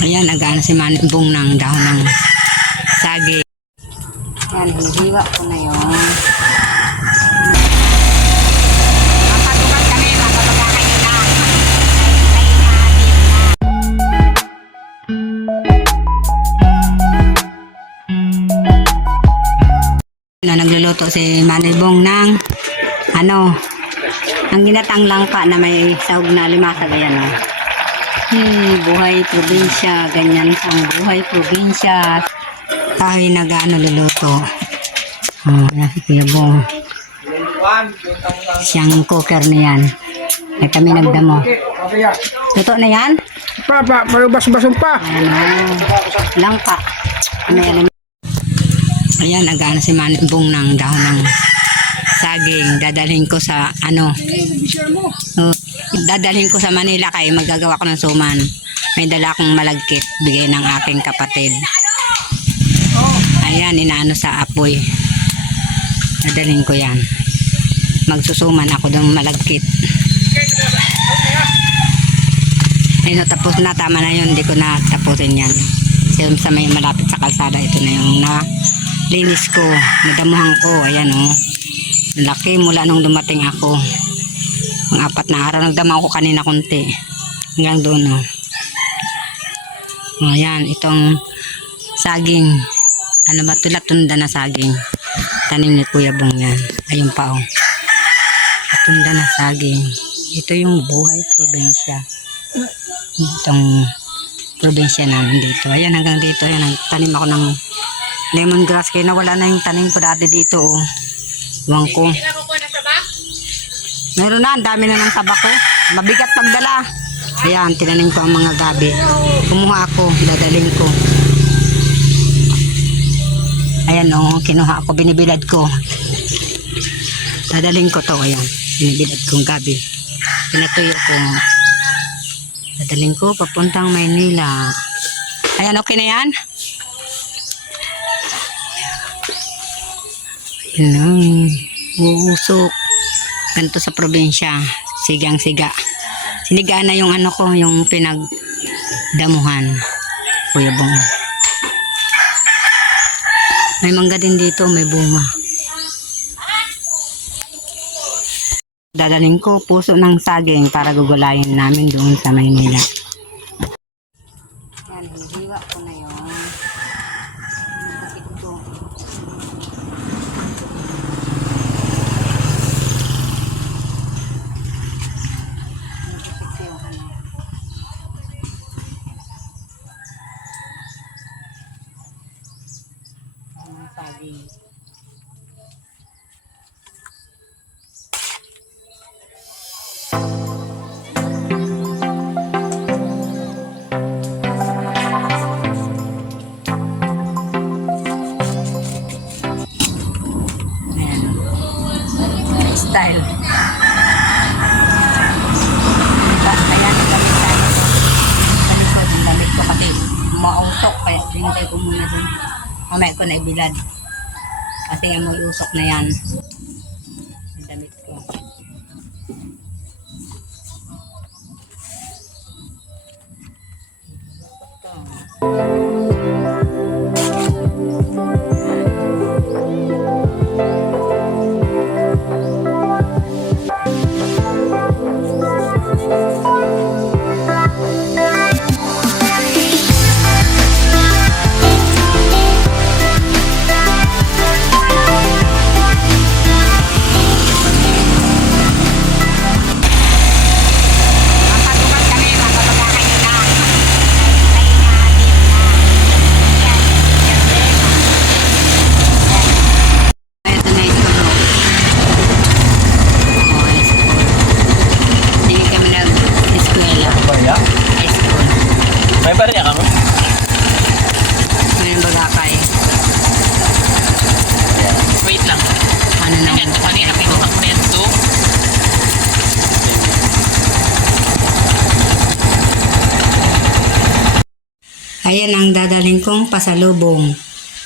Ayan, nag-ano si Manibong ng dahon ng saging. Ayan, hinihiwa ko na yun. Mapatukan kami, mapapagkakain na. Nagluluto si Manibong ng ang ginatang langka na may sahog na limasag. Ayan o. Buhay probinsya, ganyan ang buhay probinsya. Tayo luluto. Yan si Kuya Bong. Siyang cooker niyan. Ay kami nagdamo. Luto na yan? Papa, marubas-basong pa. Ayan o. Langka. Ayan, nag-ano si Manibong ng dahon ng saging. Dadalhin ko sa dadalhin ko sa Manila kay maggagawa ko ng suman. May dala akong malagkit bigay ng aking kapatid. Ayan, inaano sa apoy. Dadalhin ko yan. Magsusuman ako ng malagkit. Ayun, tapos na, tama na yun. Hindi ko na tapusin yan. Kasi sa may malapit sa kalsada, ito na yung linis ko. Nadamuhan ko. Ayan o. Laki mula nung dumating ako. Mga 4 na araw. Nagdama ko kanina konti. Hanggang doon o. Ayan, itong saging. Ano ba? Tunda na saging. Tanim ni Kuya Bong yan. Ayun pa o. Tunda na saging. Ito yung buhay probinsya. Itong probinsya namin dito. Ayan, hanggang dito. Ayan, nagtanim ako ng lemongrass. Kaya nawala na yung tanim ko dati dito o. Iwan ko. Meron na, ang dami na ng taba ko. Mabigat pagdala. Ayan, tinanim ko ang mga gabi. Kumuha ako, dadaling ko. Ayan o, kinuha ako, binibilad ko. Dadaling ko to, ayan. Binibilad kong gabi. Pinatuyo ko. Dadaling ko, papuntang Maynila. Ayan, okay na yan? Ayan, uusok. Ganito sa probinsya, sigang-siga. Siniga na yung yung pinagdamuhan. Kuya Bong. May mangga din dito, may bunga. Dadaling ko puso ng saging para gugulayin namin doon sa Maynila. Yan, hinihiwa ko na yun. Saging. Style. Basta yan ang gamit tayo. Sa likod, yung gamit ko kasi mausok. Kaya pinintay ko muna dun. Mamaya ko na ibilad. Kasi amoy usok na yan. Ang damit ko. May bariya ka mo? Ngayon bagakay. Wait lang. Ano na? Kanina pinuha ko na yan to. Ayan ang dadaling kong pasalubong.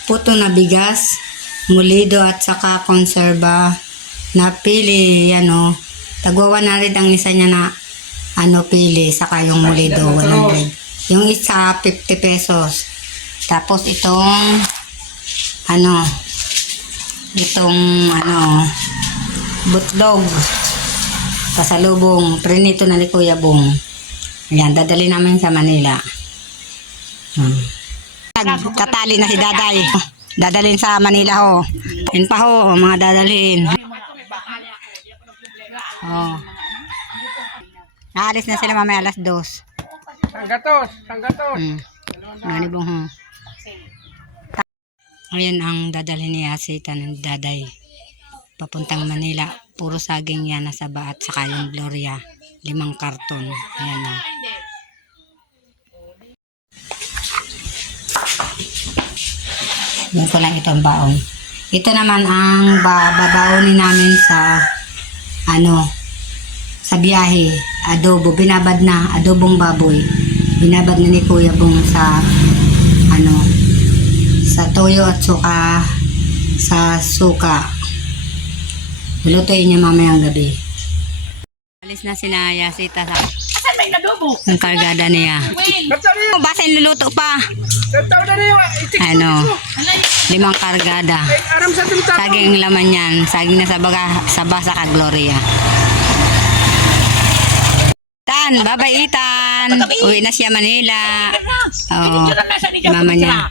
Puto na bigas, mulido at saka konserba na pili. Yan o. Tagwa 100 ang isa niya na pili. Saka yung mulido 100. Yung isa, 50 pesos. Tapos itong, butlog. Pasalubong. Prinito na ni Kuya Bong. Ayan, dadali namin sa Manila. Tatali na si Daday. Dadalhin sa Manila ho. Yan pa ho, mga dadalhin. Oh. Naalis na sila mamaya alas 2. Sanggatos. Manibong ho. Ayan ang dadalhin ni Asita ng Daday. Papuntang Manila. Puro saging yan nasa baat saka yung Gloria. 5 karton. Ayan o. Yan ko lang itong baon. Ito naman ang babaonin namin sa sa biyahe. Adobo. Binabad na. Adobong baboy. Binabad na ni Kuya Bong sa sa toyo at sa suka. Lulutuin niya mamayang gabi. Alis na si Yasita sa Saan may nadobo? ang kargada niya. Basta niluluto pa. Ano, 5 kargada. Saging ang laman yan. Saging na sa basa ka Gloria. Tan, babay Itan. Uwi na siya Manila. Oo, mama niya.